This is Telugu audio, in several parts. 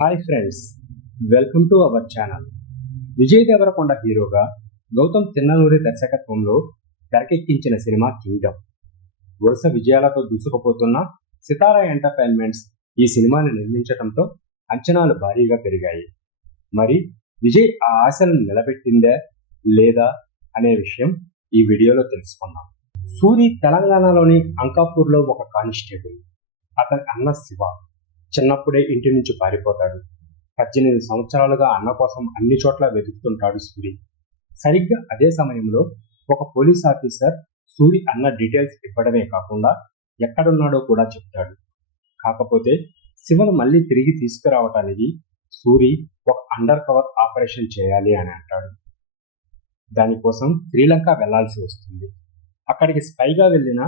Hi friends, welcome to our channel. Vijay Devarakonda హీరోగా గౌతమ్ తిన్ననూరి దర్శకత్వంలో తెరకెక్కించిన సినిమా కింగ్డమ్. వరుస విజయాలతో దూసుకుపోతున్న సితారా ఎంటర్టైన్మెంట్స్ ఈ సినిమాని నిర్మించడంతో అంచనాలు భారీగా పెరిగాయి. మరి విజయ్ ఆ ఆశలను నిలబెట్టిందే లేదా అనే విషయం ఈ వీడియోలో తెలుసుకుందాం. సూరి తెలంగాణలోని అంకాపూర్లో ఒక కానిస్టేబుల్. అతని అన్న శివ చిన్నప్పుడే ఇంటి నుంచి పారిపోతాడు. 18 సంవత్సరాలుగా అన్న కోసం అన్ని చోట్ల వెతుకుతుంటాడు సూరి. సరిగ్గా అదే సమయంలో ఒక పోలీస్ ఆఫీసర్ సూరి అన్న డీటెయిల్స్ ఇవ్వడమే కాకుండా ఎక్కడున్నాడో కూడా చెప్తాడు. కాకపోతే శివను మళ్ళీ తిరిగి తీసుకురావటానికి సూరి ఒక అండర్ కవర్ ఆపరేషన్ చేయాలి అని అంటాడు. దానికోసం శ్రీలంక వెళ్లాల్సి వస్తుంది. అక్కడికి స్పైగా వెళ్ళిన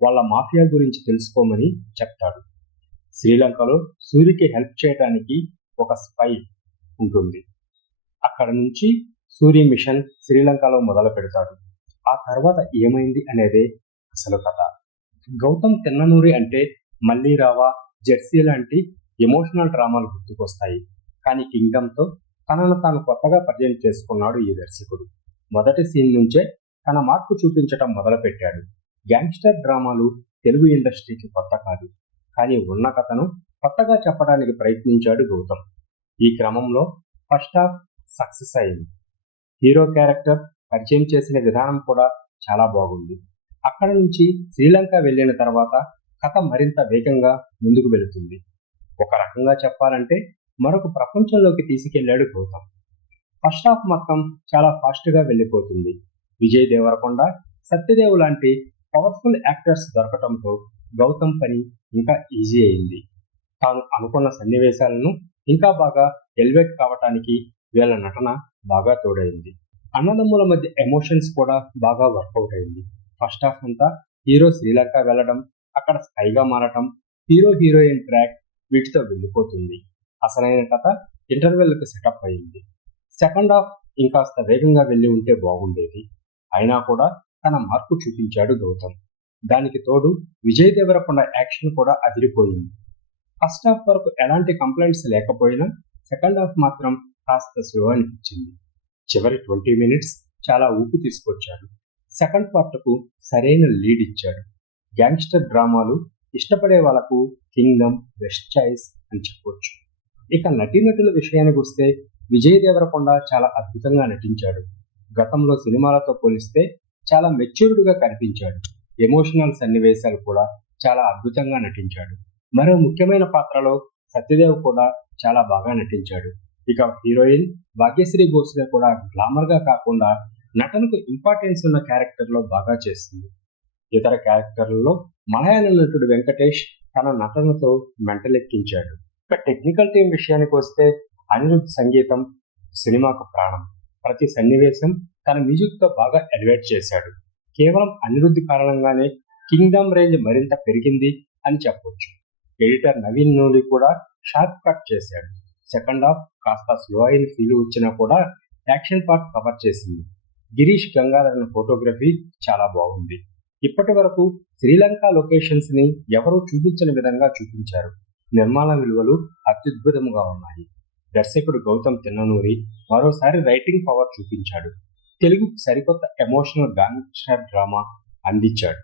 వాళ్ళ మాఫియా గురించి తెలుసుకోమని చెప్తాడు. శ్రీలంకలో సూరికి హెల్ప్ చేయడానికి ఒక స్పై ఉంటుంది. అక్కడ నుంచి సూరి మిషన్ శ్రీలంకలో మొదలు పెడతాడు. ఆ తర్వాత ఏమైంది అనేదే అసలు కథ. గౌతమ్ తిన్ననూరి అంటే మళ్ళీ రావా, జెర్సీ లాంటి ఎమోషనల్ డ్రామాలు గుర్తుకొస్తాయి. కానీ కింగ్డమ్తో తనను తాను కొత్తగా పరిచయం చేసుకున్నాడు ఈ దర్శకుడు. మొదటి సీన్ నుంచే తన మార్పు చూపించటం మొదలుపెట్టాడు. గ్యాంగ్స్టర్ డ్రామాలు తెలుగు ఇండస్ట్రీకి కొత్త కాదు, కానీ ఉన్న కథను కొత్తగా చెప్పడానికి ప్రయత్నించాడు గౌతమ్. ఈ క్రమంలో ఫస్ట్ హాఫ్ సక్సెస్ అయింది. హీరో క్యారెక్టర్ పరిచయం చేసిన విధానం కూడా చాలా బాగుంది. అక్కడి నుంచి శ్రీలంక వెళ్ళిన తర్వాత కథ మరింత వేగంగా ముందుకు వెళుతుంది. ఒక రకంగా చెప్పాలంటే మరొక ప్రపంచంలోకి తీసుకెళ్లాడు గౌతమ్. ఫస్ట్ హాఫ్ మొత్తం చాలా ఫాస్ట్గా వెళ్ళిపోతుంది. విజయ్ దేవరకొండ, సత్యదేవ్ లాంటి పవర్ఫుల్ యాక్టర్స్ దొరకటంతో గౌతమ్ పని ఇంకా ఈజీ అయింది. తాను అనుకున్న సన్నివేశాలను ఇంకా బాగా ఎలివేట్ కావటానికి వీళ్ళ నటన బాగా తోడైంది. అన్నదమ్ముల మధ్య ఎమోషన్స్ కూడా బాగా వర్కౌట్ అయింది. ఫస్ట్ హాఫ్ అంతా హీరో శ్రీలంక వెళ్ళడం, అక్కడ స్పైగా మారటం, హీరో హీరోయిన్ ట్రాక్ వీటితో వెళ్ళిపోతుంది. అసలైన కథ ఇంటర్వెల్కి సెటప్ అయింది. సెకండ్ హాఫ్ ఇంకాస్త వేగంగా వెళ్ళి ఉంటే బాగుండేది. అయినా కూడా తన మార్పు చూపించాడు గౌతమ్. దానికి తోడు విజయ్ దేవరకొండ యాక్షన్ కూడా అదిరిపోయింది. ఫస్ట్ హాఫ్ వరకు ఎలాంటి కంప్లైంట్స్ లేకపోయినా సెకండ్ హాఫ్ మాత్రం కాస్త స్లో అనిపించింది. చివరి 20 మినిట్స్ చాలా ఊపి తీసుకొచ్చాడు. సెకండ్ పార్ట్కు సరైన లీడ్ ఇచ్చాడు. గ్యాంగ్స్టర్ డ్రామాలు ఇష్టపడే వాళ్ళకు కింగ్డమ్ బెస్ట్ చాయిస్ అని చెప్పొచ్చు. ఇక నటీనటుల విషయానికి వస్తే విజయ్ దేవరకొండ చాలా అద్భుతంగా నటించాడు. గతంలో సినిమాలతో పోలిస్తే చాలా మెచ్యూర్డ్గా కనిపించాడు. ఎమోషనల్ సన్నివేశాలు కూడా చాలా అద్భుతంగా నటించాడు. మరో ముఖ్యమైన పాత్రలో సత్యదేవ్ కూడా చాలా బాగా నటించాడు. ఇక హీరోయిన్ భాగ్యశ్రీ భోస్లే కూడా గ్లామర్గా కాకుండా నటనకు ఇంపార్టెన్స్ ఉన్న క్యారెక్టర్లో బాగా చేస్తుంది. ఇతర క్యారెక్టర్లలో మలయాళం నటుడు వెంకటేష్ తన నటనతో మెంటలెక్కించాడు. ఇక టెక్నికల్ టీం విషయానికి వస్తే అనిరుద్ధ్ సంగీతం సినిమాకు ప్రాణం. ప్రతి సన్నివేశం తన మ్యూజిక్తో బాగా ఎలివేట్ చేశాడు. కేవలం అనిరుద్ధ్ కారణంగానే కింగ్డమ్ రేంజ్ మరింత పెరిగింది అని చెప్పొచ్చు. ఎడిటర్ నవీన్ నూలి కూడా షార్ప్ కట్ చేశాడు. సెకండ్ హాఫ్ కాస్త స్లో అయిన ఫీల్ వచ్చినా కూడా యాక్షన్ పార్ట్ కవర్ చేసింది. గిరీష్ గంగాధరన్ ఫోటోగ్రఫీ చాలా బాగుంది. ఇప్పటి వరకు శ్రీలంక లొకేషన్స్ ని ఎవరూ చూపించని విధంగా చూపించారు. నిర్మాణ విలువలు అత్యద్భుతంగా ఉన్నాయి. దర్శకుడు గౌతమ్ తిన్ననూరి మరోసారి రైటింగ్ పవర్ చూపించాడు. తెలుగుకు సరికొత్త ఎమోషనల్ గ్యాంగ్స్టర్ డ్రామా అందించాడు.